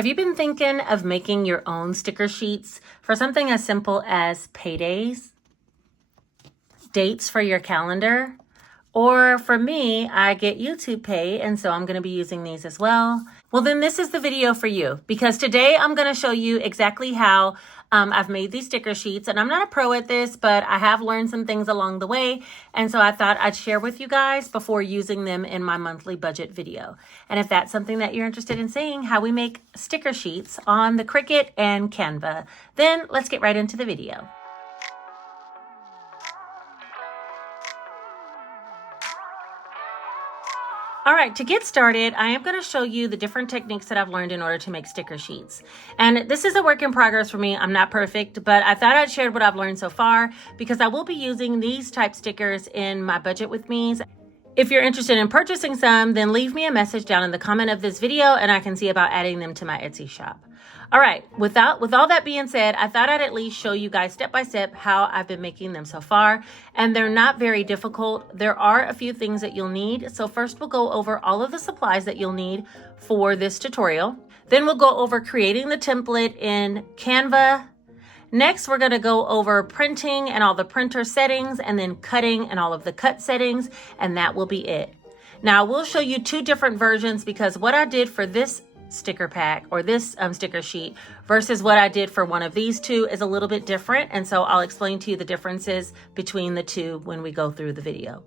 Have you been thinking of making your own sticker sheets for something as simple as paydays, dates for your calendar? Or for me, I get YouTube Pay, and so I'm going to be using these as well. Well, then this is the video for you, because today I'm going to show you exactly how I've made these sticker sheets. And I'm not a pro at this, but I have learned some things along the way. And so I thought I'd share with you guys before using them in my monthly budget video. And if that's something that you're interested in seeing, how we make sticker sheets on the Cricut and Canva, then let's get right into the video. All right, to get started, I am going to show you the different techniques that I've learned in order to make sticker sheets. And this is a work in progress for me. I'm not perfect, but I thought I'd share what I've learned so far because I will be using these type stickers in my budget with me's. If you're interested in purchasing some, then leave me a message down in the comment of this video and I can see about adding them to my Etsy shop. All right, with all that being said, I thought I'd at least show you guys step by step how I've been making them so far. And they're not very difficult. There are a few things that you'll need. So first we'll go over all of the supplies that you'll need for this tutorial. Then we'll go over creating the template in Canva. Next, we're going to go over printing and all the printer settings, and then cutting and all of the cut settings, and that will be it. Now, we'll show you two different versions because what I did for this sticker pack or this sticker sheet versus what I did for one of these two is a little bit different. And so I'll explain to you the differences between the two when we go through the video.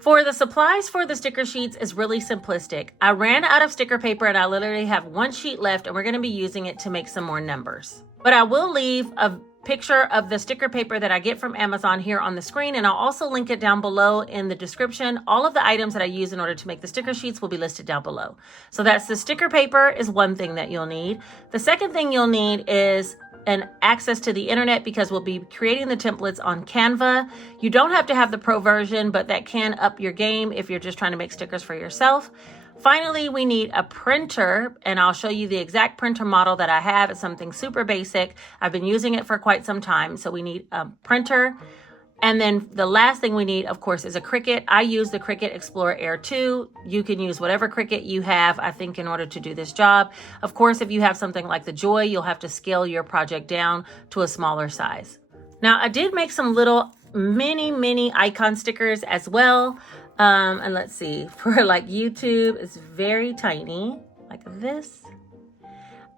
For the supplies for the sticker sheets is really simplistic. I ran out of sticker paper and I literally have one sheet left and we're going to be using it to make some more numbers. But I will leave a picture of the sticker paper that I get from Amazon here on the screen, and I'll also link it down below in the description. All of the items that I use in order to make the sticker sheets will be listed down below. So that's the sticker paper is one thing that you'll need. The second thing you'll need is an access to the internet because we'll be creating the templates on Canva. You don't have to have the pro version, but that can up your game if you're just trying to make stickers for yourself. Finally, we need a printer, and I'll show you the exact printer model that I have. It's something super basic. I've been using it for quite some time, so we need a printer. And then the last thing we need, of course, is a Cricut. I use the Cricut Explorer Air 2. You can use whatever Cricut you have, I think, in order to do this job. Of course, if you have something like the Joy, you'll have to scale your project down to a smaller size. Now, I did make some little mini icon stickers as well. And let's see, for like YouTube, it's very tiny, like this.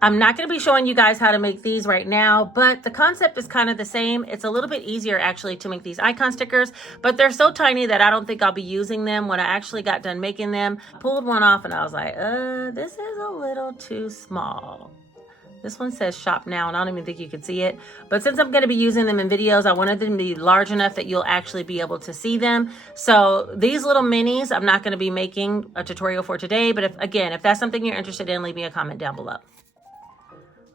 I'm not going to be showing you guys how to make these right now, but the concept is kind of the same. It's a little bit easier actually to make these icon stickers, but they're so tiny that I don't think I'll be using them. When I actually got done making them, I pulled one off and I was like, this is a little too small. This one says shop now, and I don't even think you can see it. But since I'm going to be using them in videos, I wanted them to be large enough that you'll actually be able to see them. So these little minis, I'm not going to be making a tutorial for today. But if that's something you're interested in, leave me a comment down below.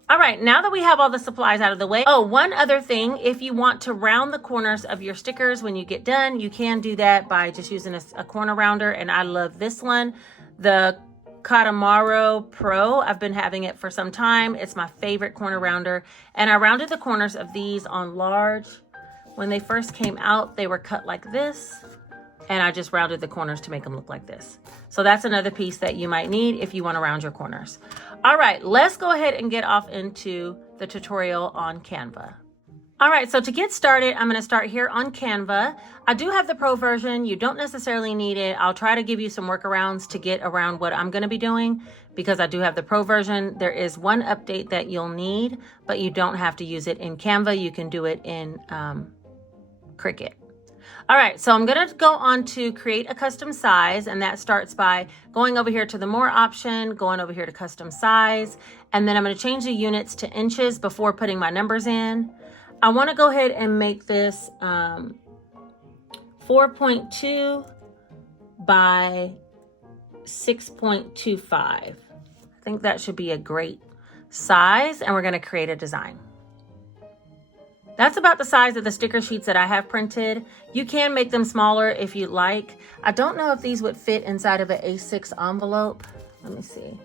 All right, now that we have all the supplies out of the way. Oh, one other thing, if you want to round the corners of your stickers when you get done, you can do that by just using a corner rounder. And I love this one, the Katamaro Pro. I've been having it for some time. It's my favorite corner rounder. And I rounded the corners of these on large. When they first came out, they were cut like this. And I just rounded the corners to make them look like this. So that's another piece that you might need if you want to round your corners. All right, let's go ahead and get off into the tutorial on Canva. All right, so to get started, I'm going to start here on Canva. I do have the pro version. You don't necessarily need it. I'll try to give you some workarounds to get around what I'm going to be doing because I do have the pro version. There is one update that you'll need, but you don't have to use it in Canva. You can do it in Cricut. All right, so I'm going to go on to create a custom size, and that starts by going over here to the more option, going over here to custom size, and then I'm going to change the units to inches before putting my numbers in. I want to go ahead and make this 4.2 by 6.25. I think that should be a great size, and we're going to create a design. That's about the size of the sticker sheets that I have printed. You can make them smaller if you'd like. I don't know if these would fit inside of an A6 envelope. Let me see.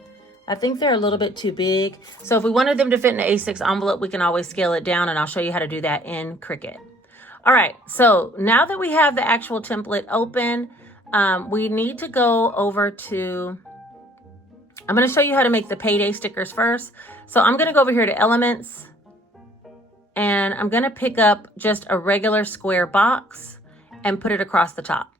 I think they're a little bit too big. So if we wanted them to fit in an A6 envelope, we can always scale it down, and I'll show you how to do that in Cricut. All right, so now that we have the actual template open, we need to go over to I'm going to show you how to make the payday stickers first. So I'm going to go over here to Elements, and I'm going to pick up just a regular square box and put it across the top.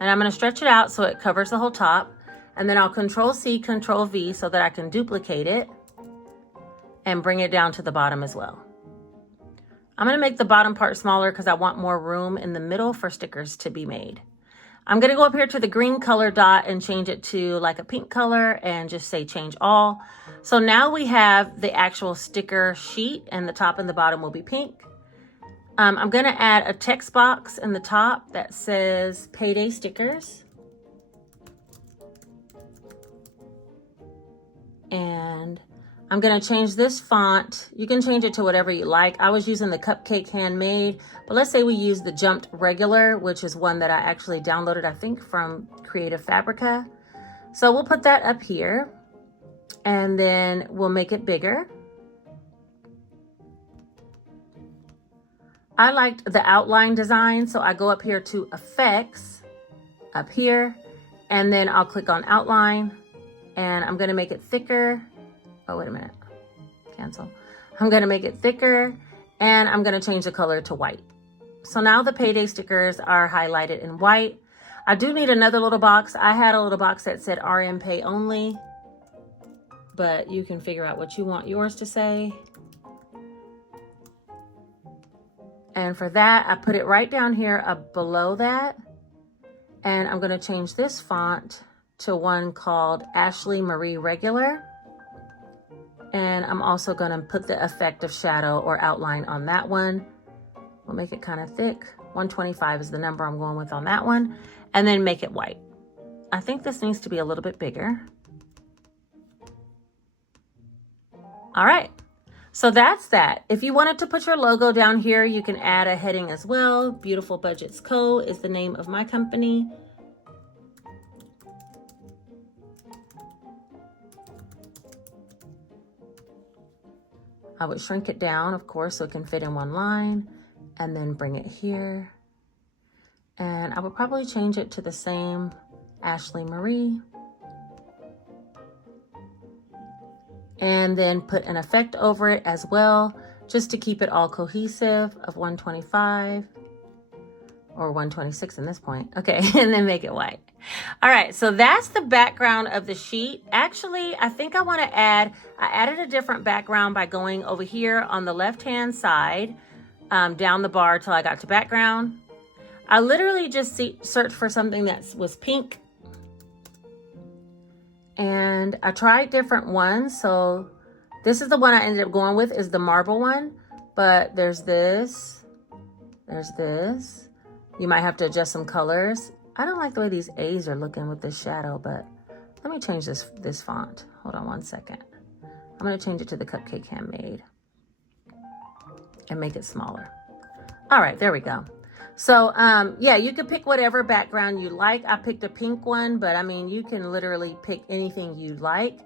And I'm going to stretch it out so it covers the whole top. And then I'll Control C, Control V so that I can duplicate it and bring it down to the bottom as well. I'm going to make the bottom part smaller because I want more room in the middle for stickers to be made. I'm going to go up here to the green color dot and change it to like a pink color and just say change all. So now we have the actual sticker sheet, and the top and the bottom will be pink. I'm going to add a text box in the top that says payday stickers. And I'm going to change this font. You can change it to whatever you like. I was using the Cupcake Handmade, but let's say we use the Jumped Regular, which is one that I actually downloaded, I think, from Creative Fabrica. So we'll put that up here, and then we'll make it bigger. I liked the outline design, so I go up here to Effects, up here, and then I'll click on Outline, and I'm going to make it thicker. Oh, wait a minute. Cancel. I'm going to make it thicker, and I'm going to change the color to white. So now the payday stickers are highlighted in white. I do need another little box. I had a little box that said RM Pay Only, but you can figure out what you want yours to say. And for that, I put it right down here below that. And I'm going to change this font to one called Ashley Marie Regular. And I'm also going to put the effect of shadow or outline on that one. We'll make it kind of thick. 125 is the number I'm going with on that one. And then make it white. I think this needs to be a little bit bigger. All right. So that's that. If you wanted to put your logo down here, you can add a heading as well. Beautiful Budgets Co. is the name of my company. I would shrink it down, of course, so it can fit in one line, and then bring it here. And I would probably change it to the same Ashley Marie. And then put an effect over it as well, just to keep it all cohesive, of 125 or 126 in this point. Okay, and then make it white. All right, so that's the background of the sheet. Actually, I think I want to I added a different background by going over here on the left-hand side, down the bar till I got to background. I literally just searched for something that was pink. And I tried different ones. So this is the one I ended up going with, is the marble one. But there's this. There's this. You might have to adjust some colors. I don't like the way these A's are looking with this shadow, but let me change this font. Hold on one second. I'm going to change it to the Cupcake Handmade and make it smaller. All right, there we go. So, yeah, you could pick whatever background you like. I picked a pink one, but I mean, you can literally pick anything you like.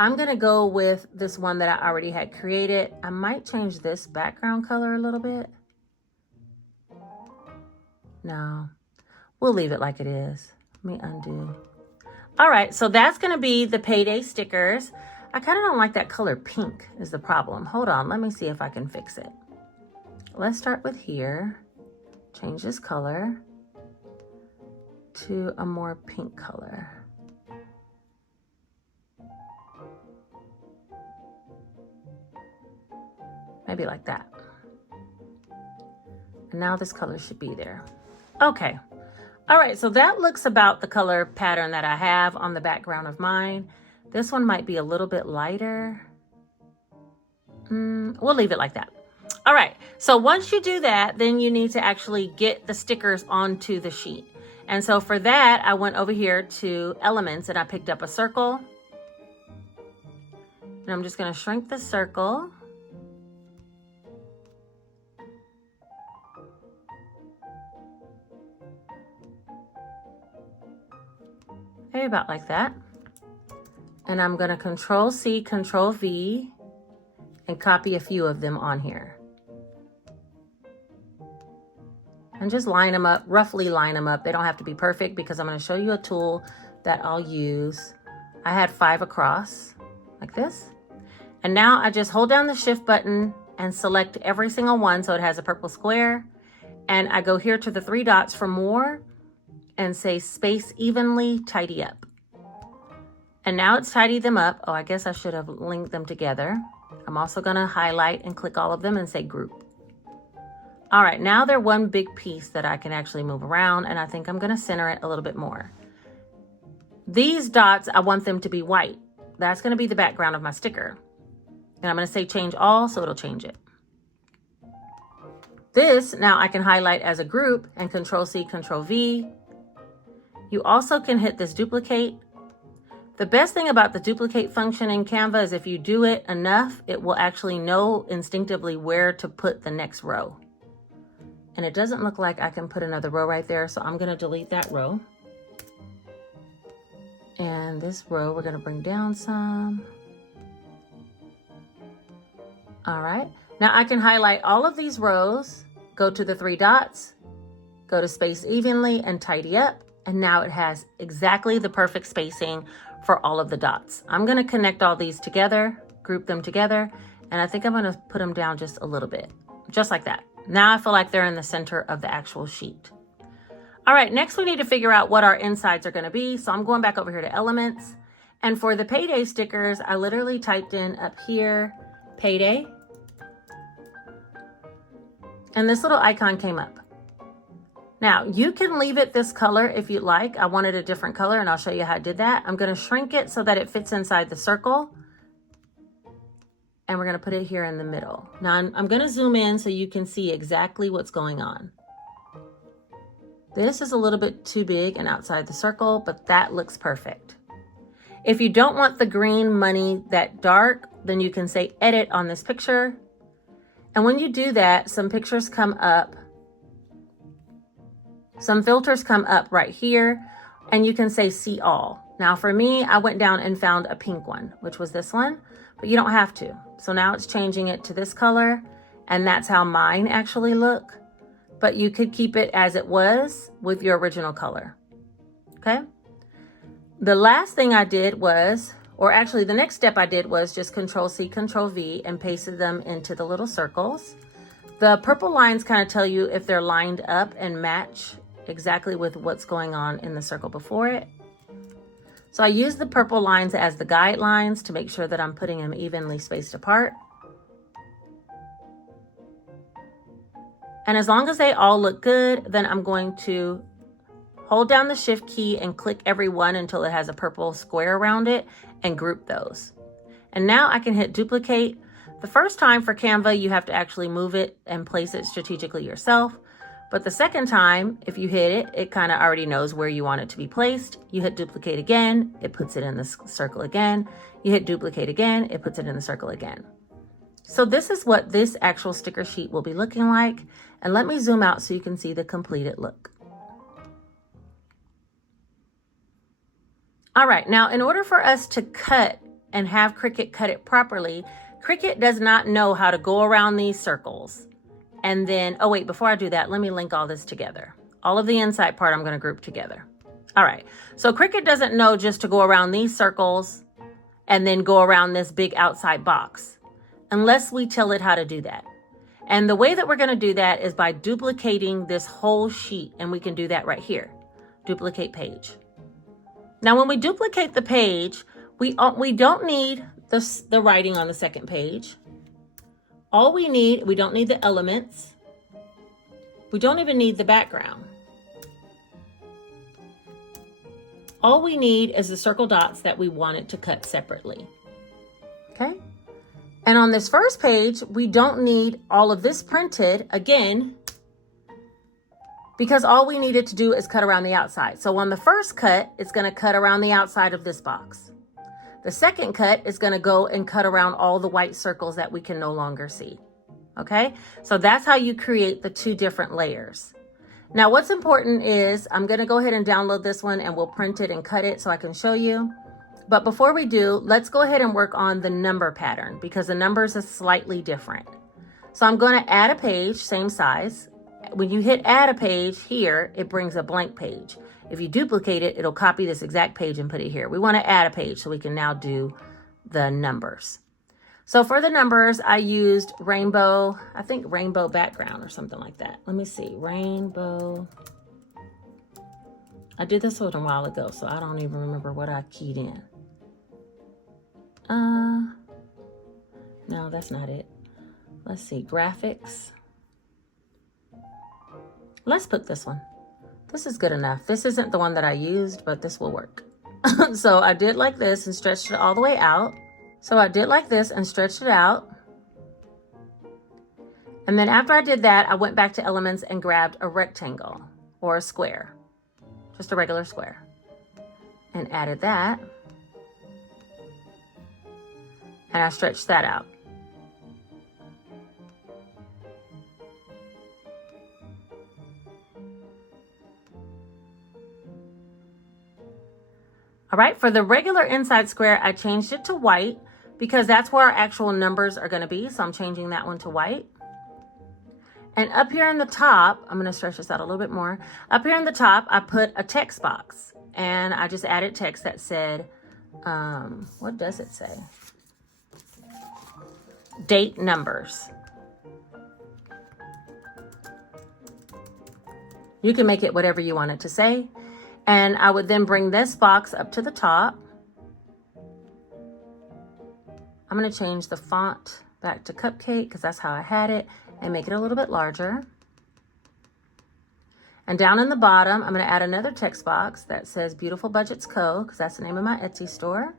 I'm going to go with this one that I already had created. I might change this background color a little bit. No, we'll leave it like it is. Let me undo. All right, so that's going to be the payday stickers. I kind of don't like that color pink is the problem. Hold on, let me see if I can fix it. Let's start with here. Change this color to a more pink color. Maybe like that. And now this color should be there. Okay. All right, so that looks about the color pattern that I have on the background of mine. This one might be a little bit lighter. We'll leave it like that. All right, so once you do that, then you need to actually get the stickers onto the sheet. And so for that, I went over here to Elements and I picked up a circle. And I'm just gonna shrink the circle. Maybe about like that. And I'm gonna Control C, Control V, and copy a few of them on here. And just line them up, roughly line them up. They don't have to be perfect because I'm going to show you a tool that I'll use. I had 5 across, like this. And now I just hold down the shift button and select every single one so it has a purple square. And I go here to the 3 dots for more and say space evenly, tidy up. And now it's tidied them up. Oh, I guess I should have linked them together. I'm also gonna highlight and click all of them and say group. All right, now they're one big piece that I can actually move around, and I think I'm gonna center it a little bit more. These dots, I want them to be white. That's gonna be the background of my sticker. And I'm gonna say change all, so it'll change it. This, now I can highlight as a group and Control-C, Control-V. You also can hit this duplicate. The best thing about the duplicate function in Canva is if you do it enough, it will actually know instinctively where to put the next row. And it doesn't look like I can put another row right there, so I'm gonna delete that row. And this row, we're gonna bring down some. All right, now I can highlight all of these rows, go to the 3 dots, go to space evenly and tidy up. And now it has exactly the perfect spacing for all of the dots. I'm gonna connect all these together, group them together, and I think I'm gonna put them down just a little bit, just like that. Now I feel like they're in the center of the actual sheet. All right, next we need to figure out what our insides are gonna be. So I'm going back over here to elements. And for the payday stickers, I literally typed in up here, payday. And this little icon came up. Now you can leave it this color if you'd like. I wanted a different color and I'll show you how I did that. I'm gonna shrink it so that it fits inside the circle. And we're gonna put it here in the middle. Now I'm gonna zoom in so you can see exactly what's going on. This is a little bit too big and outside the circle, but that looks perfect. If you don't want the green money that dark, then you can say edit on this picture. And when you do that, some pictures come up. Some filters come up right here, and you can say see all. Now for me, I went down and found a pink one, which was this one, but you don't have to. So now it's changing it to this color, and that's how mine actually look. But you could keep it as it was with your original color, okay? The last thing I did was, or actually the next step I did was just Control-C, Control-V and pasted them into the little circles. The purple lines kind of tell you if they're lined up and match exactly with what's going on in the circle before it. So I use the purple lines as the guidelines to make sure that I'm putting them evenly spaced apart. And as long as they all look good, then I'm going to hold down the shift key and click every one until it has a purple square around it and group those. And now I can hit duplicate. The first time for Canva, you have to actually move it and place it strategically yourself. But the second time, if you hit it, it kind of already knows where you want it to be placed. You hit duplicate again, it puts it in the circle again. You hit duplicate again, it puts it in the circle again. So this is what this actual sticker sheet will be looking like. And let me zoom out so you can see the completed look. All right, now in order for us to cut and have Cricut cut it properly, Cricut does not know how to go around these circles. And then, oh wait, before I do that, let me link all this together. All of the inside part I'm gonna group together. All right, so Cricut doesn't know just to go around these circles and then go around this big outside box, unless we tell it how to do that. And the way that we're gonna do that is by duplicating this whole sheet, and we can do that right here. Duplicate page. Now, when we duplicate the page, we don't need the writing on the second page. All we need, we don't need the elements. We don't even need the background. All we need is the circle dots that we wanted to cut separately, okay? And on this first page, we don't need all of this printed again, because all we needed to do is cut around the outside. So on the first cut, it's gonna cut around the outside of this box. The second cut is gonna go and cut around all the white circles that we can no longer see, okay? So that's how you create the 2 different layers. Now what's important is, I'm gonna go ahead and download this one and we'll print it and cut it so I can show you. But before we do, let's go ahead and work on the number pattern because the numbers are slightly different. So I'm gonna add a page, same size, when you hit add a page here, it brings a blank page. If you duplicate it, it'll copy this exact page and put it here. We want to add a page so we can now do the numbers. So for the numbers, I used rainbow, I think rainbow background or something like that. Let me see, rainbow. I did this one a while ago, so I don't even remember what I keyed in. No, that's not it. Let's see, graphics. Let's put this one. This is good enough. This isn't the one that I used, but this will work. So I did like this and stretched it all the way out. And then after I did that, I went back to elements and grabbed a rectangle or a square, just a regular square, and added that. And I stretched that out. All right, for the regular inside square, I changed it to white because that's where our actual numbers are going to be. So I'm changing that one to white. And up here in the top, I'm going to stretch this out a little bit more. Up here in the top, I put a text box and I just added text that said, what does it say? Date numbers. You can make it whatever you want it to say. And I would then bring this box up to the top. I'm going to change the font back to Cupcake because that's how I had it, and make it a little bit larger. And down in the bottom, I'm going to add another text box that says Beautiful Budgets Co. because that's the name of my Etsy store.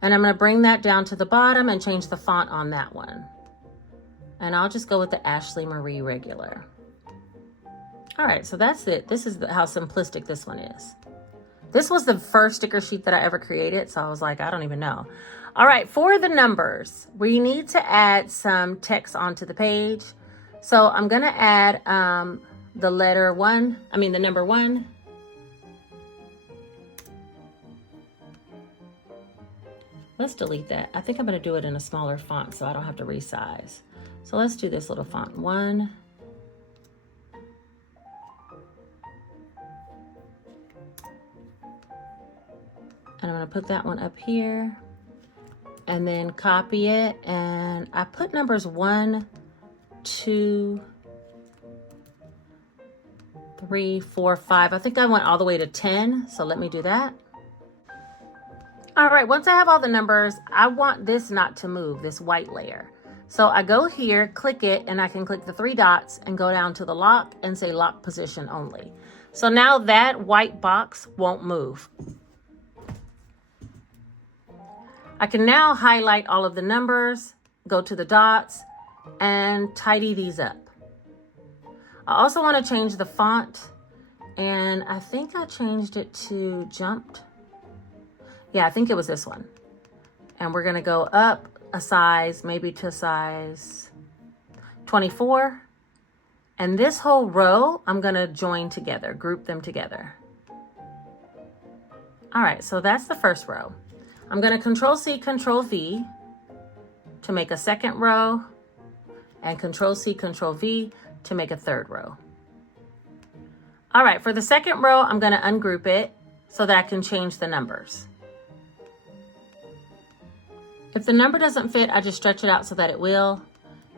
And I'm going to bring that down to the bottom and change the font on that one. And I'll just go with the Ashley Marie regular. All right, so that's it. This is how simplistic this one is. This was the first sticker sheet that I ever created, so I was like, I don't even know. All right, for the numbers, we need to add some text onto the page. So I'm going to add the number 1. Let's delete that. I think I'm going to do it in a smaller font so I don't have to resize. So let's do this little font 1. And I'm going to put that one up here and then copy it. And I put numbers 1, 2, 3, 4, 5. I think I went all the way to 10. So let me do that. All right, once I have all the numbers, I want this not to move, this white layer. So I go here, click it, and I can click the 3 dots and go down to the lock and say lock position only. So now that white box won't move. I can now highlight all of the numbers, go to the dots, and tidy these up. I also want to change the font, and I think I changed it to jumped. Yeah, I think it was this one. And we're going to go up a size, maybe to size 24. And this whole row, I'm going to join together, group them together. All right, so that's the first row. I'm going to Control-C, Control-V to make a second row, and Control-C, Control-V to make a third row. All right, for the second row, I'm going to ungroup it so that I can change the numbers. If the number doesn't fit, I just stretch it out so that it will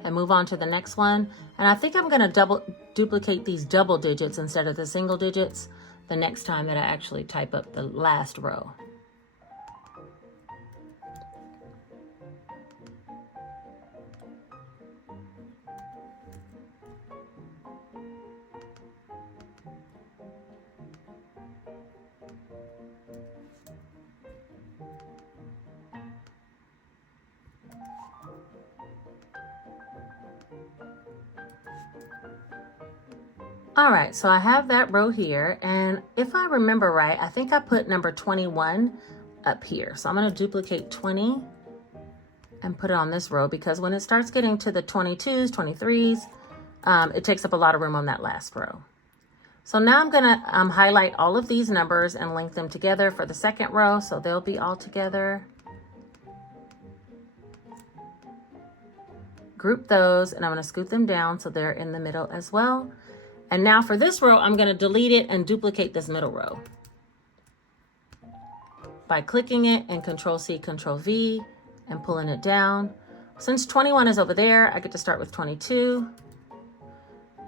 and move on to the next one. And I think I'm going to duplicate these double digits instead of the single digits the next time that I actually type up the last row. All right, so I have that row here, and if I remember right, I think I put number 21 up here. So I'm going to duplicate 20 and put it on this row because when it starts getting to the 22s, 23s, it takes up a lot of room on that last row. So now I'm gonna highlight all of these numbers and link them together for the second row, so they'll be all together. Group those, and I'm gonna scoot them down so they're in the middle as well. And now for this row, I'm gonna delete it and duplicate this middle row by clicking it and Control-C, Control-V and pulling it down. Since 21 is over there, I get to start with 22.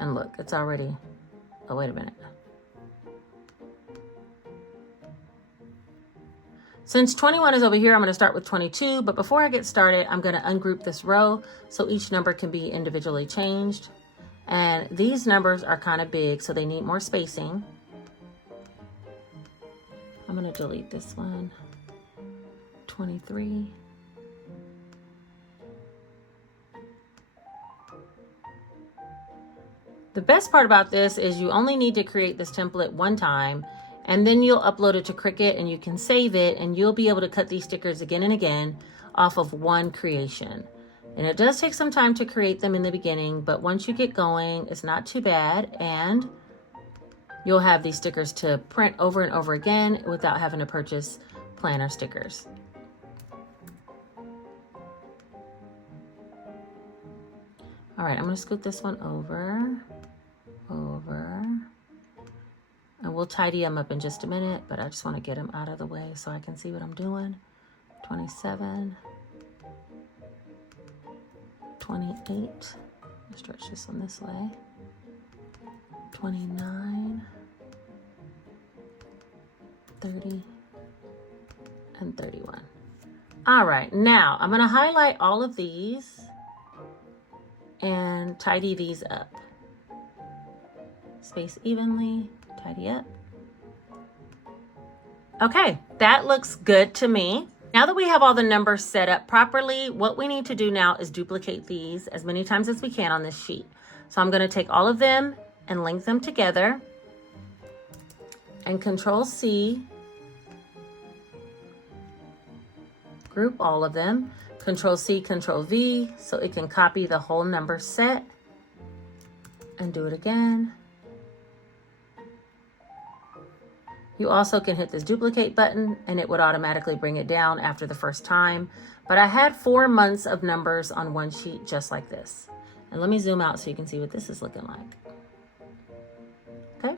And look, it's already, oh, wait a minute. Since 21 is over here, I'm going to start with 22, but before I get started, I'm going to ungroup this row so each number can be individually changed. And these numbers are kind of big, so they need more spacing. I'm going to delete this one, 23. The best part about this is you only need to create this template one time, and then you'll upload it to Cricut and you can save it, and you'll be able to cut these stickers again and again off of one creation. And it does take some time to create them in the beginning, but once you get going, it's not too bad, and you'll have these stickers to print over and over again without having to purchase planner stickers. All right, I'm gonna scoot this one over. And we'll tidy them up in just a minute, but I just wanna get them out of the way so I can see what I'm doing. 27, 28, stretch this one this way. 29, 30, and 31. All right, now I'm gonna highlight all of these and tidy these up. Space evenly, tidy up. Okay, that looks good to me. Now that we have all the numbers set up properly, what we need to do now is duplicate these as many times as we can on this sheet. So I'm gonna take all of them and link them together and Control-C, group all of them, Control-C, Control-V, so it can copy the whole number set, and do it again. You also can hit this duplicate button and it would automatically bring it down after the first time. But I had 4 months of numbers on one sheet just like this. And let me zoom out so you can see what this is looking like. Okay.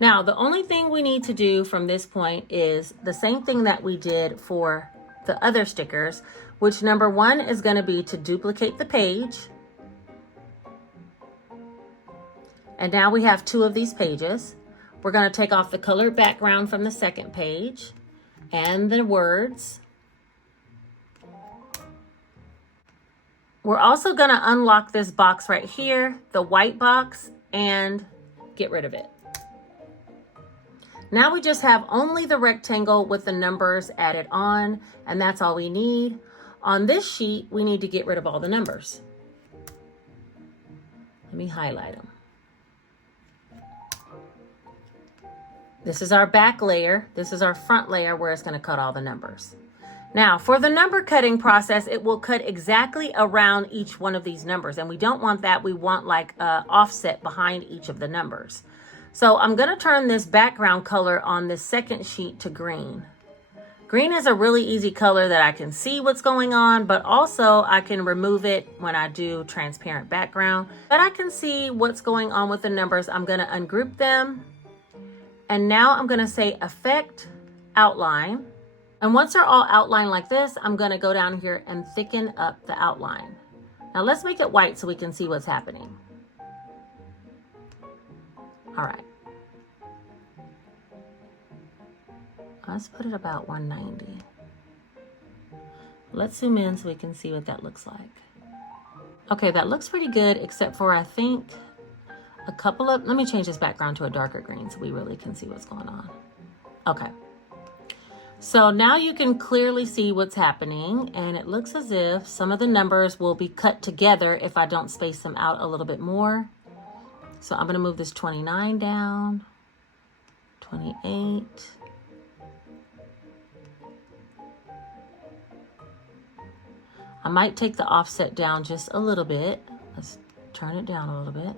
Now, the only thing we need to do from this point is the same thing that we did for the other stickers, which number 1 is going to be to duplicate the page. And now we have 2 of these pages. We're going to take off the colored background from the second page and the words. We're also going to unlock this box right here, the white box, and get rid of it. Now we just have only the rectangle with the numbers added on, and that's all we need. On this sheet, we need to get rid of all the numbers. Let me highlight them. This is our back layer. This is our front layer where it's going to cut all the numbers. Now, for the number cutting process, it will cut exactly around each one of these numbers, and we don't want that. We want like an offset behind each of the numbers. So I'm going to turn this background color on this second sheet to green. Green is a really easy color that I can see what's going on, but also I can remove it when I do transparent background. But I can see what's going on with the numbers. I'm going to ungroup them. And now I'm going to say Effect, Outline. And once they're all outlined like this, I'm going to go down here and thicken up the outline. Now let's make it white so we can see what's happening. All right. Let's put it about 190. Let's zoom in so we can see what that looks like. Okay, that looks pretty good, except for I think a couple of, let me change this background to a darker green so we really can see what's going on. Okay. So now you can clearly see what's happening, and it looks as if some of the numbers will be cut together if I don't space them out a little bit more. So I'm going to move this 29 down, 28. I might take the offset down just a little bit. Let's turn it down a little bit.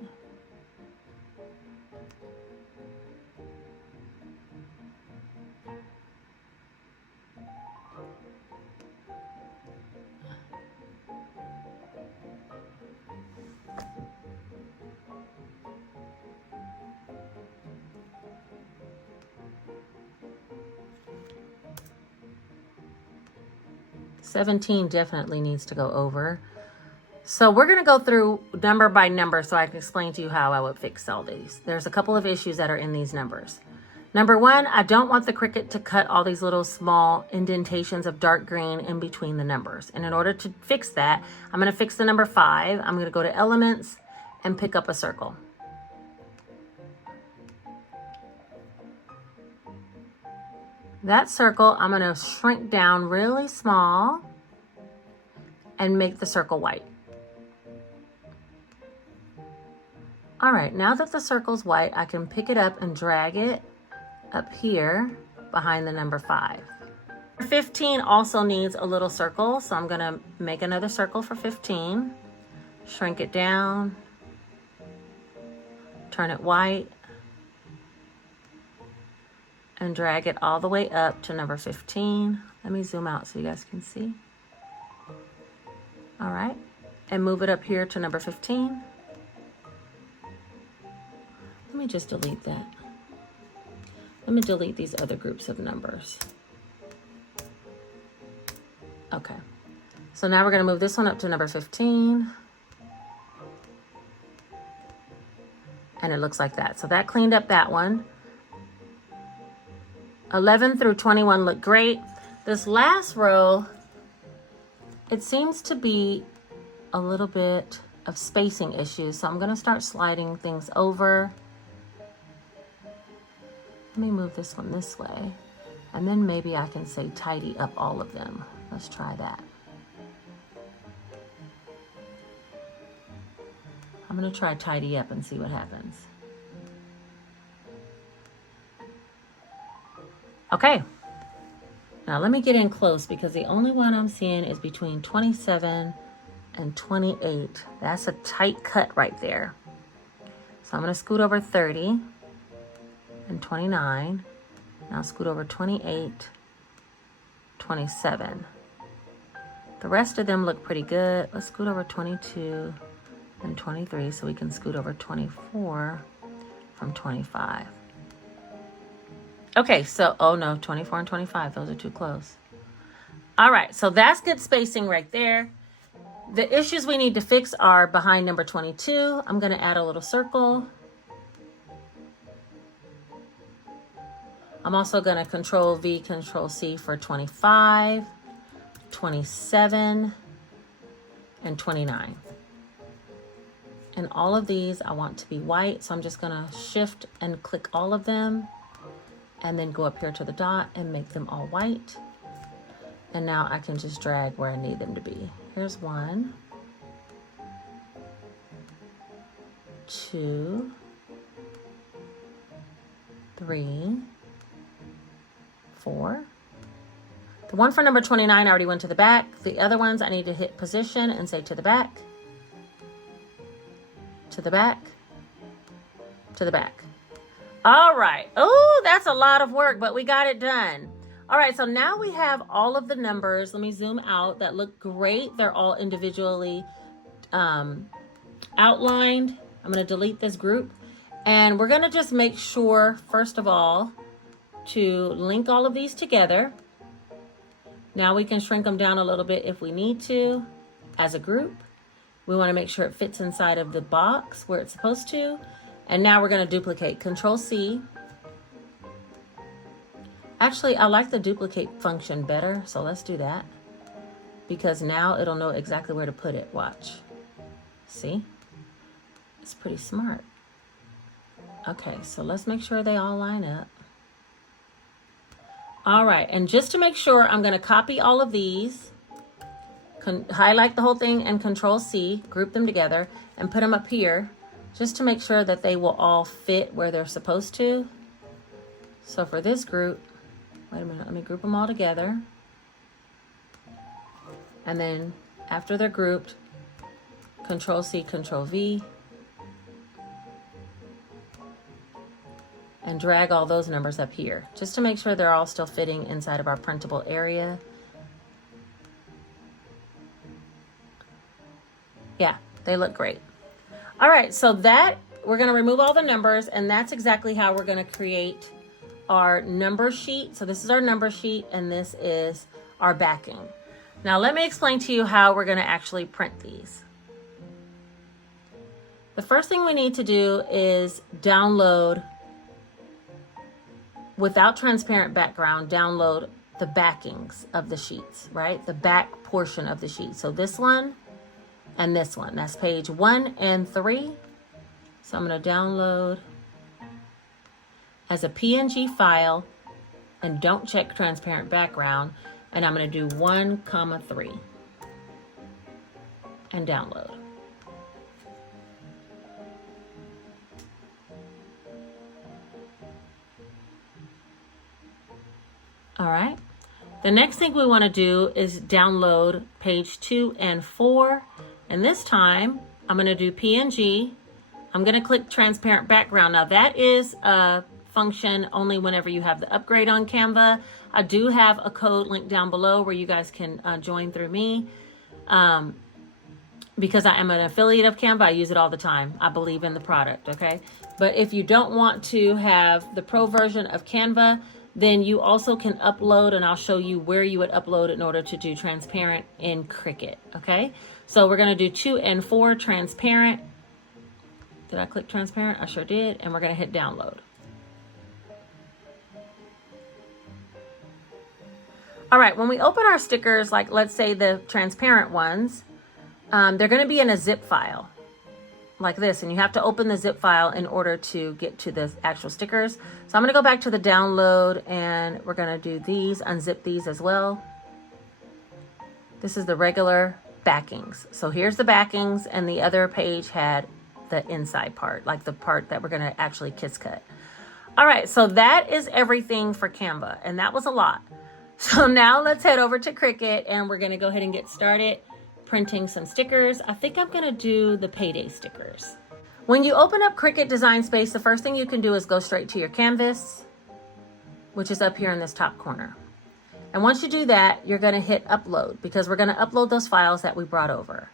17 definitely needs to go over. So we're going to go through number by number so I can explain to you how I would fix all these. There's a couple of issues that are in these numbers. Number one, I don't want the Cricut to cut all these little small indentations of dark green in between the numbers. And in order to fix that, I'm going to fix the number 5. I'm going to go to Elements and pick up a circle. That circle, I'm going to shrink down really small and make the circle white. All right, now that the circle's white, I can pick it up and drag it up here behind the number 5. 15 also needs a little circle, so I'm gonna make another circle for 15, shrink it down, turn it white, and drag it all the way up to number 15. Let me zoom out so you guys can see. All right, and move it up here to number 15. Let me just delete that. Let me delete these other groups of numbers. Okay, so now we're gonna move this one up to number 15. And it looks like that. So that cleaned up that one. 11 through 21 look great. This last row, it seems to be a little bit of spacing issues. So I'm gonna start sliding things over. Let me move this one this way, and then maybe I can say tidy up all of them. Let's try that. I'm gonna try tidy up and see what happens. Okay, now let me get in close because the only one I'm seeing is between 27 and 28. That's a tight cut right there. So I'm gonna scoot over 30. And 29. Now scoot over 28, 27. The rest of them look pretty good. Let's scoot over 22 and 23 so we can scoot over 24 from 25. Okay, so, oh no, 24 and 25, those are too close. All right, so that's good spacing right there. The issues we need to fix are behind number 22. I'm gonna add a little circle. I'm also going to Control V, Control C for 25, 27, and 29. And all of these I want to be white, so I'm just going to Shift and click all of them, and then go up here to the dot and make them all white. And now I can just drag where I need them to be. Here's 1, 2, 3, 4. The one for number 29 already went to the back. The other ones I need to hit position and say to the back, to the back, to the back. All right. Oh, that's a lot of work, but we got it done. All right, so now we have all of the numbers. Let me zoom out. That look great. They're all individually outlined. I'm going to delete this group, and we're going to just make sure, first of all, to link all of these together. Now we can shrink them down a little bit if we need to as a group. We want to make sure it fits inside of the box where it's supposed to. And now we're going to duplicate. Control C. Actually, I like the duplicate function better, so let's do that. Because now it'll know exactly where to put it. Watch. See? It's pretty smart. Okay, so let's make sure they all line up. All right, and just to make sure, I'm going to copy all of these, highlight the whole thing and Control C, group them together, and put them up here, just to make sure that they will all fit where they're supposed to. So for this group, wait a minute, let me group them all together. And then after they're grouped, Control C, Control V, and drag all those numbers up here, just to make sure they're all still fitting inside of our printable area. Yeah, they look great. All right, so that, we're gonna remove all the numbers, and that's exactly how we're gonna create our number sheet. So this is our number sheet, and this is our backing. Now let me explain to you how we're going to actually print these. The first thing we need to do is download, without transparent background, download the backings of the sheets, right? The back portion of the sheet. So this one and this one, that's page 1 and 3. So I'm going to download as a PNG file, and don't check transparent background. And I'm going to do 1,3 and download. All right. The next thing we want to do is download page 2 and 4. And this time I'm going to do PNG. I'm going to click transparent background. Now that is a function only whenever you have the upgrade on Canva. I do have a code linked down below where you guys can join through me. Because I am an affiliate of Canva, I use it all the time. I believe in the product, okay? But if you don't want to have the pro version of Canva, then you also can upload, and I'll show you where you would upload in order to do transparent in Cricut, okay? So we're gonna do 2 and 4 transparent. Did I click transparent? I sure did, and we're gonna hit download. All right, when we open our stickers, like let's say the transparent ones, they're going to be in a zip file like this, and you have to open the zip file in order to get to the actual stickers. So I'm going to go back to the download, and we're going to do these, unzip these as well. This is the regular backings. So here's the backings, and the other page had the inside part, like the part that we're going to actually kiss cut. All right, so that is everything for Canva, and that was a lot. So now let's head over to Cricut, and we're going to go ahead and get started printing some stickers. I think I'm going to do the payday stickers. When you open up Cricut Design Space, the first thing you can do is go straight to your canvas, which is up here in this top corner. And once you do that, you're going to hit upload, because we're going to upload those files that we brought over.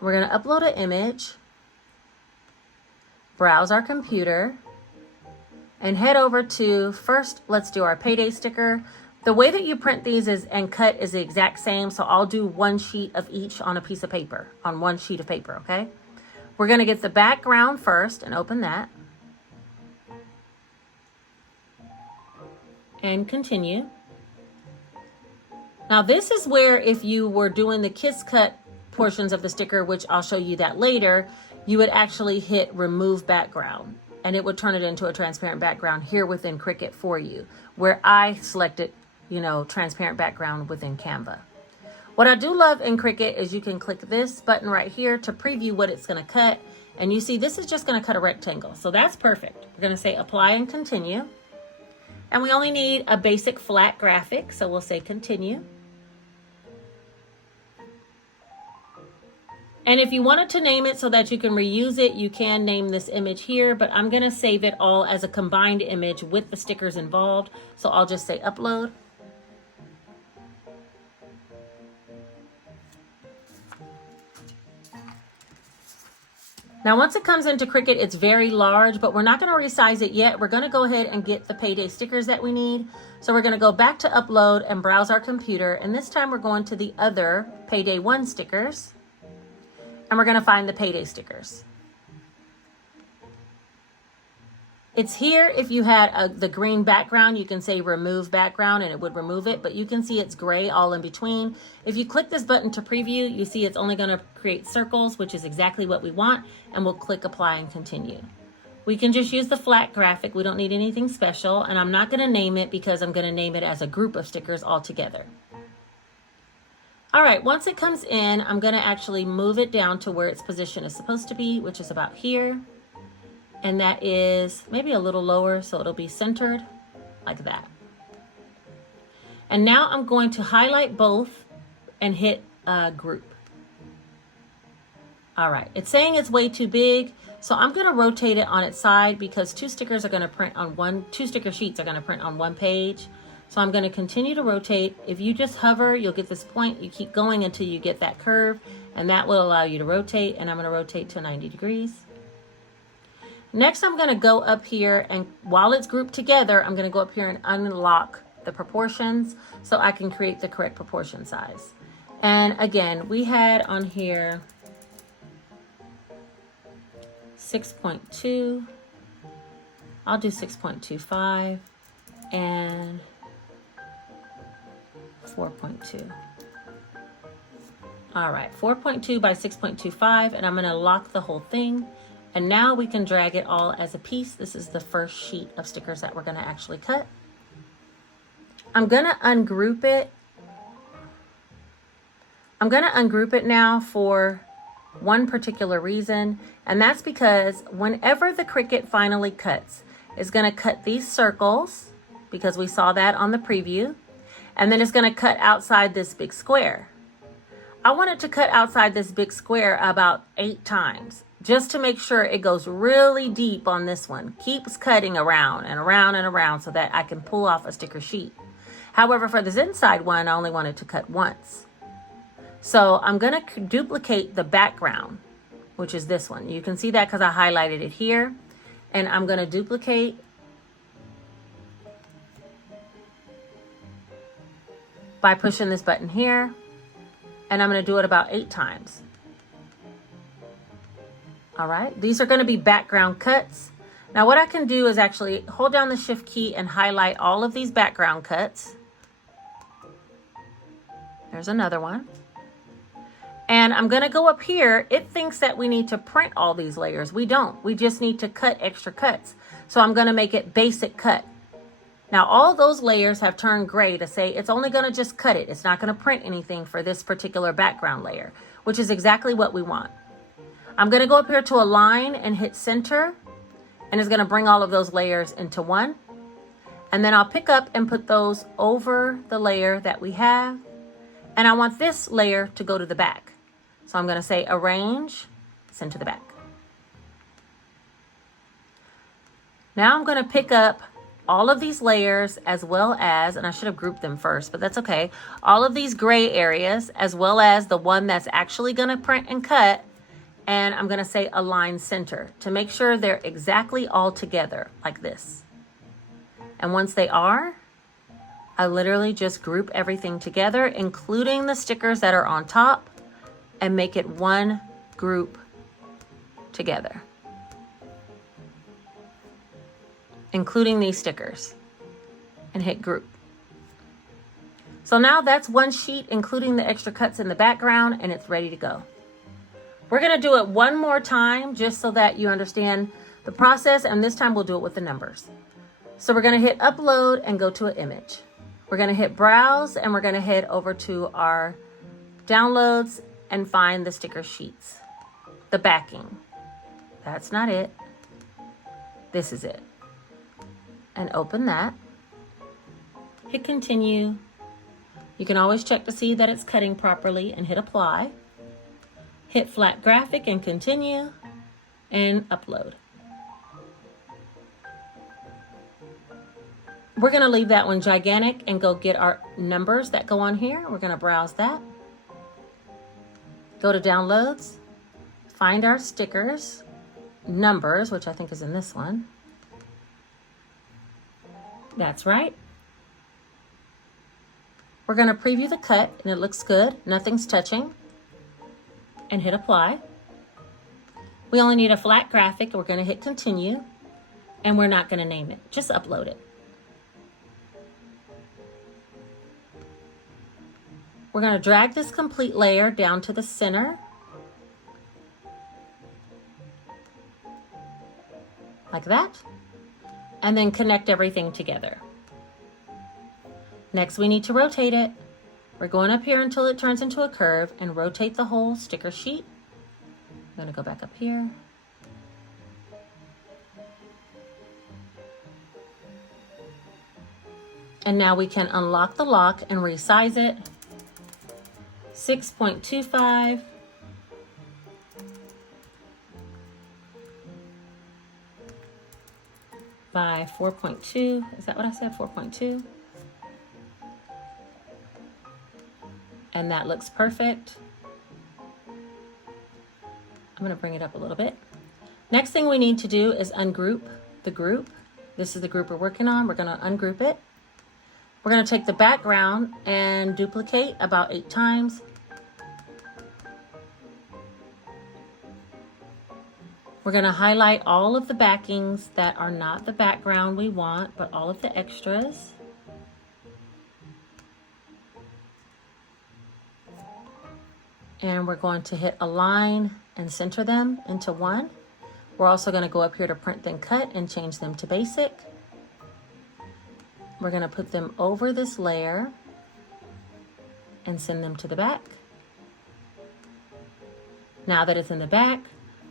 We're going to upload an image, browse our computer, and head over to, first, let's do our payday sticker. The way that you print these is and cut is the exact same. So I'll do 1 sheet of each on a piece of paper, on 1 sheet of paper, okay? We're gonna get the background first and open that. And continue. Now this is where, if you were doing the kiss cut portions of the sticker, which I'll show you that later, you would actually hit remove background, and it would turn it into a transparent background here within Cricut for you, where I selected, you know, transparent background within Canva. What I do love in Cricut is you can click this button right here to preview what it's gonna cut. And you see, this is just gonna cut a rectangle. So that's perfect. We're gonna say apply and continue. And we only need a basic flat graphic, so we'll say continue. And if you wanted to name it so that you can reuse it, you can name this image here, but I'm gonna save it all as a combined image with the stickers involved. So I'll just say upload. Now, once it comes into Cricut, it's very large, but we're not gonna resize it yet. We're gonna go ahead and get the payday stickers that we need. So we're gonna go back to upload and browse our computer. And this time we're going to the other payday 1 stickers. And we're gonna find the payday stickers. It's here. If you had the green background, you can say remove background and it would remove it, but you can see it's gray all in between. If you click this button to preview, you see it's only gonna create circles, which is exactly what we want, and we'll click apply and continue. We can just use the flat graphic. We don't need anything special, and I'm not gonna name it because I'm gonna name it as a group of stickers all together. All right, once it comes in, I'm gonna actually move it down to where its position is supposed to be, which is about here. And that is maybe a little lower, so it'll be centered like that. And now I'm going to highlight both and hit group. All right, it's saying it's way too big, so I'm gonna rotate it on its side because 2 stickers are gonna print on 2 sticker sheets are gonna print on 1 page. So I'm gonna continue to rotate. If you just hover, you'll get this point. You keep going until you get that curve, and that will allow you to rotate, and I'm gonna rotate to 90 degrees. Next, I'm gonna go up here, and while it's grouped together, I'm gonna go up here and unlock the proportions so I can create the correct proportion size. And again, we had on here 6.2. I'll do 6.25 and 4.2. All right, 4.2 by 6.25, and I'm gonna lock the whole thing. And now we can drag it all as a piece. This is the first sheet of stickers that we're gonna actually cut. I'm gonna ungroup it. I'm gonna ungroup it now for one particular reason, and that's because whenever the Cricut finally cuts, it's gonna cut these circles, because we saw that on the preview, and then it's gonna cut outside this big square. I want it to cut outside this big square about 8 times, just to make sure it goes really deep on this one. Keeps cutting around and around and around so that I can pull off a sticker sheet. However, for this inside one, I only wanted to cut once. So I'm gonna duplicate the background, which is this one. You can see that because I highlighted it here. And I'm gonna duplicate by pushing this button here. And I'm gonna do it about 8 times. All right, these are gonna be background cuts. Now what I can do is actually hold down the Shift key and highlight all of these background cuts. There's another one. And I'm gonna go up here. It thinks that we need to print all these layers. We don't, we just need to cut extra cuts. So I'm gonna make it basic cut. Now all those layers have turned gray to say it's only gonna just cut it. It's not gonna print anything for this particular background layer, which is exactly what we want. I'm gonna go up here to align and hit center, and it's gonna bring all of those layers into one. And then I'll pick up and put those over the layer that we have. And I want this layer to go to the back. So I'm gonna say arrange, send to the back. Now I'm gonna pick up all of these layers as well as, and I should have grouped them first, but that's okay. All of these gray areas as well as the one that's actually gonna print and cut. And I'm gonna say align center to make sure they're exactly all together like this. And once they are, I literally just group everything together, including the stickers that are on top, and make it one group together, including these stickers, and hit group. So now that's one sheet, including the extra cuts in the background, and it's ready to go. We're gonna do it one more time just so that you understand the process, and this time we'll do it with the numbers. So we're gonna hit upload and go to an image. We're gonna hit browse, and we're gonna head over to our downloads and find the sticker sheets, the backing. That's not it. This is it. And open that. Hit continue. You can always check to see that it's cutting properly and hit apply. Hit flat graphic and continue and upload. We're gonna leave that one gigantic and go get our numbers that go on here. We're gonna browse that. Go to downloads, find our stickers, numbers, which I think is in this one. That's right. We're gonna preview the cut and it looks good. Nothing's touching. And hit apply. We only need a flat graphic. We're gonna hit continue and we're not gonna name it, just upload it. We're gonna drag this complete layer down to the center. Like that. And then connect everything together. Next, we need to rotate it. We're going up here until it turns into a curve and rotate the whole sticker sheet. I'm gonna go back up here. And now we can unlock the lock and resize it. 6.25 by 4.2. Is that what I said? 4.2. And that looks perfect. I'm gonna bring it up a little bit. Next thing we need to do is ungroup the group. This is the group we're working on. We're gonna ungroup it. We're going to take the background and duplicate about 8 times. We're going to highlight all of the backings that are not the background we want, but all of the extras. And we're going to hit align and center them into one. We're also going to go up here to print then cut and change them to basic. We're going to put them over this layer and send them to the back. Now that it's in the back,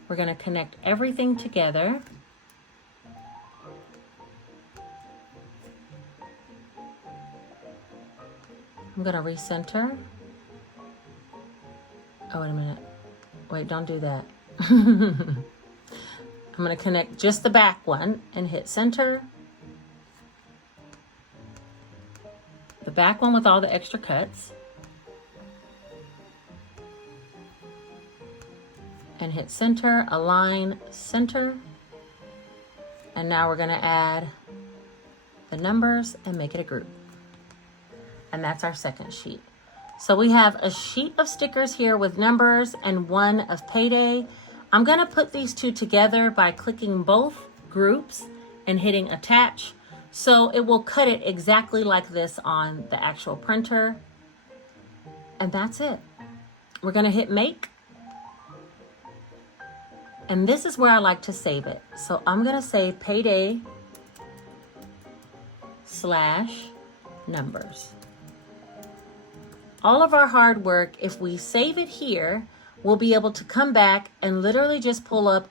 we're going to connect everything together. I'm going to recenter. Oh, wait a minute. Wait, don't do that. I'm going to connect just the back one and hit center. The back one with all the extra cuts. And hit center, align, center. And now we're going to add the numbers and make it a group. And that's our second sheet. So we have a sheet of stickers here with numbers and one of payday. I'm going to put these two together by clicking both groups and hitting attach. So it will cut it exactly like this on the actual printer. And that's it. We're going to hit make. And this is where I like to save it. So I'm going to say payday / numbers. All of our hard work, if we save it here, we'll be able to come back and literally just pull up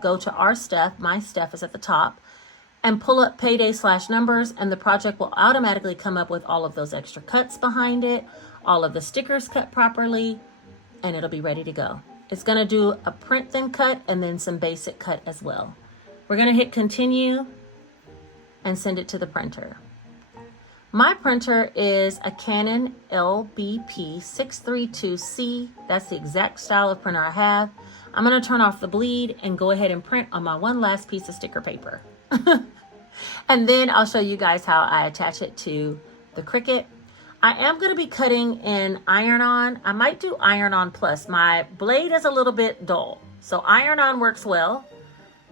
go to our stuff. My stuff is at the top, and pull up payday / numbers, and the project will automatically come up with all of those extra cuts behind it, all of the stickers cut properly, and it'll be ready to go. It's going to do a print then cut and then some basic cut as well. We're going to hit continue and send it to the printer. My printer is a Canon LBP 632C. That's the exact style of printer I have. I'm going to turn off the bleed and go ahead and print on my one last piece of sticker paper. And then I'll show you guys how I attach it to the Cricut. I am going to be cutting in iron-on. I might do iron-on plus. My blade is a little bit dull, so iron-on works well.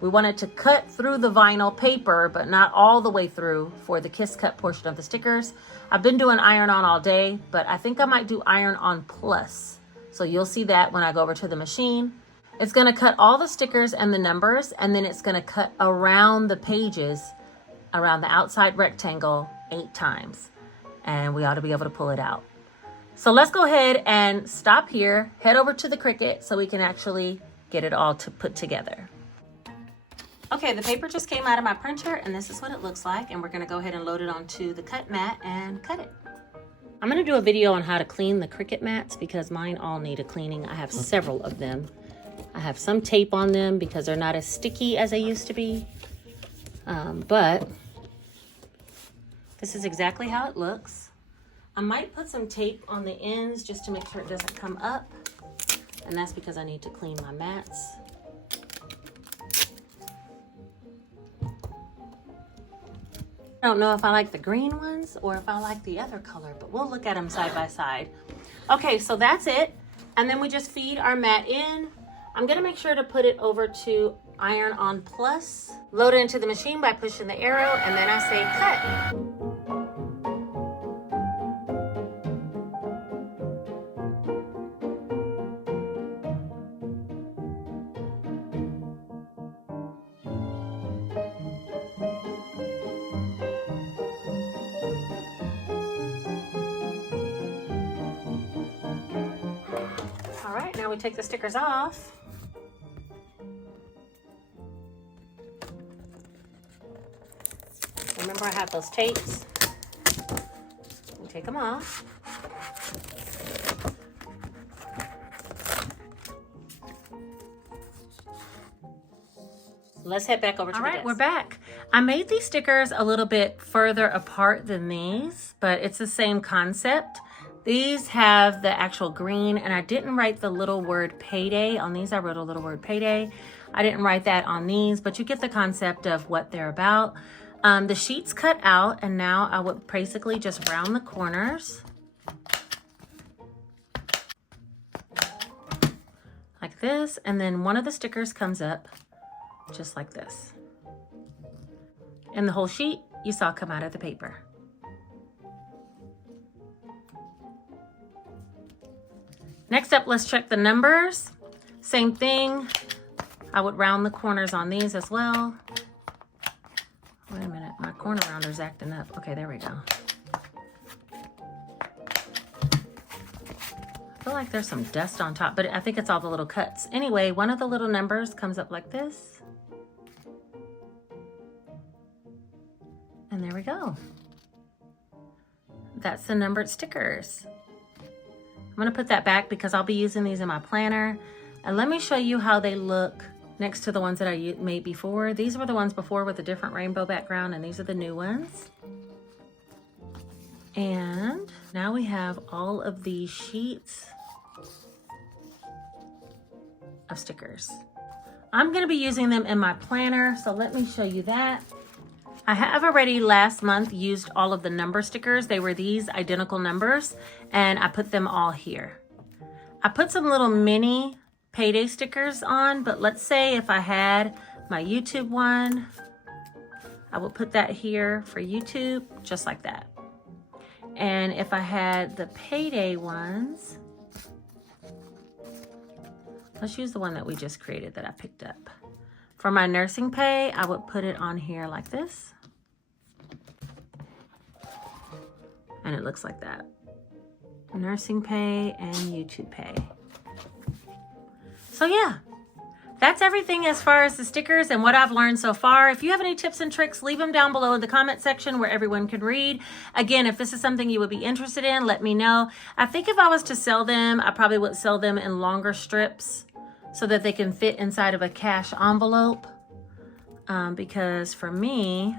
We want it to cut through the vinyl paper, but not all the way through for the kiss cut portion of the stickers. I've been doing iron-on all day, but I think I might do iron-on plus. So you'll see that when I go over to the machine. It's going to cut all the stickers and the numbers, and then it's going to cut around the pages, around the outside rectangle 8 times. And we ought to be able to pull it out. So let's go ahead and stop here, head over to the Cricut so we can actually get it all put together. Okay, the paper just came out of my printer and this is what it looks like, and we're gonna go ahead and load it onto the cut mat and cut it. I'm gonna do a video on how to clean the Cricut mats because mine all need a cleaning. I have several of them. I have some tape on them because they're not as sticky as they used to be, but this is exactly how it looks. I might put some tape on the ends just to make sure it doesn't come up. And that's because I need to clean my mats. I don't know if I like the green ones or if I like the other color, but we'll look at them side by side. Okay, so that's it. And then we just feed our mat in. I'm gonna make sure to put it over to iron-on plus. Load it into the machine by pushing the arrow, and then I say cut. All right, now we take the stickers off. Remember, I have those tapes. We take them off. Let's head back over to the desk. All right, we're back. I made these stickers a little bit further apart than these, but it's the same concept. These have the actual green, and I didn't write the little word payday. On these, I wrote a little word payday. I didn't write that on these, but you get the concept of what they're about. The sheet's cut out, and now I would basically just round the corners like this, and then one of the stickers comes up just like this. And the whole sheet you saw come out of the paper. Next up, let's check the numbers. Same thing. I would round the corners on these as well. Wait a minute, my corner rounder's acting up. Okay, there we go. I feel like there's some dust on top, but I think it's all the little cuts. Anyway, one of the little numbers comes up like this. And there we go. That's the numbered stickers. I'm gonna put that back because I'll be using these in my planner. And let me show you how they look next to the ones that I made before. These were the ones before with a different rainbow background, and these are the new ones. And now we have all of these sheets of stickers. I'm gonna be using them in my planner, so let me show you that. I have already last month used all of the number stickers. They were these identical numbers, and I put them all here. I put some little mini payday stickers on, but let's say if I had my YouTube one, I would put that here for YouTube, just like that. And if I had the payday ones, let's use the one that we just created that I picked up. For my nursing pay, I would put it on here like this. And it looks like that. Nursing pay and YouTube pay. So yeah, that's everything as far as the stickers and what I've learned so far. If you have any tips and tricks, leave them down below in the comment section where everyone can read. Again, if this is something you would be interested in, let me know. I think if I was to sell them, I probably would sell them in longer strips so that they can fit inside of a cash envelope. Because for me,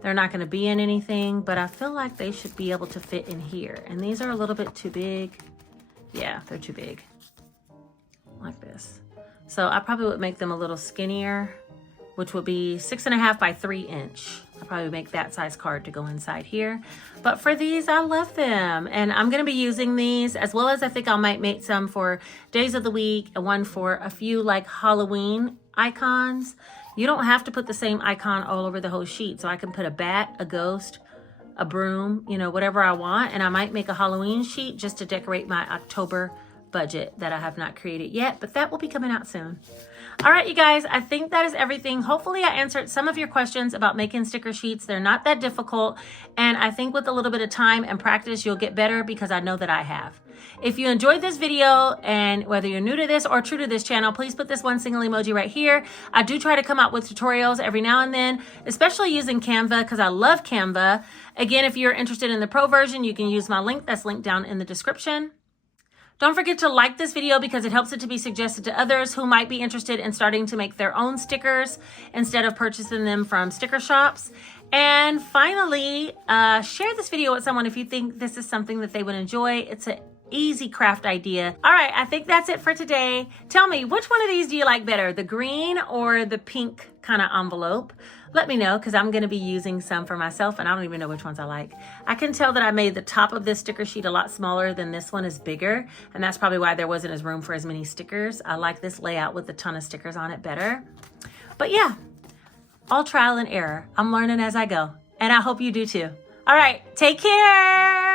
they're not going to be in anything, but I feel like they should be able to fit in here. And these are a little bit too big. Yeah, they're too big. Like this. So I probably would make them a little skinnier, which would be 6.5 by 3 inch. I'll probably make that size card to go inside here. But for these, I love them. And I'm going to be using these, as well as I think I might make some for days of the week, and one for a few like Halloween icons. You don't have to put the same icon all over the whole sheet. So I can put a bat, a ghost, a broom, you know, whatever I want. And I might make a Halloween sheet just to decorate my October budget that I have not created yet, but that will be coming out soon. All right, you guys, I think that is everything. Hopefully I answered some of your questions about making sticker sheets. They're not that difficult. And I think with a little bit of time and practice, you'll get better, because I know that I have. If you enjoyed this video, and whether you're new to this or true to this channel, please put this one single emoji right here. I do try to come out with tutorials every now and then, especially using Canva, because I love Canva. Again, if you're interested in the pro version, you can use my link that's linked down in the description. Don't forget to like this video because it helps it to be suggested to others who might be interested in starting to make their own stickers instead of purchasing them from sticker shops. And finally, share this video with someone if you think this is something that they would enjoy. It's an easy craft idea. All right, I think that's it for today. Tell me, which one of these do you like better, the green or the pink kind of envelope? Let me know, because I'm going to be using some for myself, and I don't even know which ones I like. I can tell that I made the top of this sticker sheet a lot smaller than this one is bigger, and that's probably why there wasn't as room for as many stickers. I like this layout with a ton of stickers on it better. But yeah, all trial and error. I'm learning as I go, and I hope you do too. All right, take care.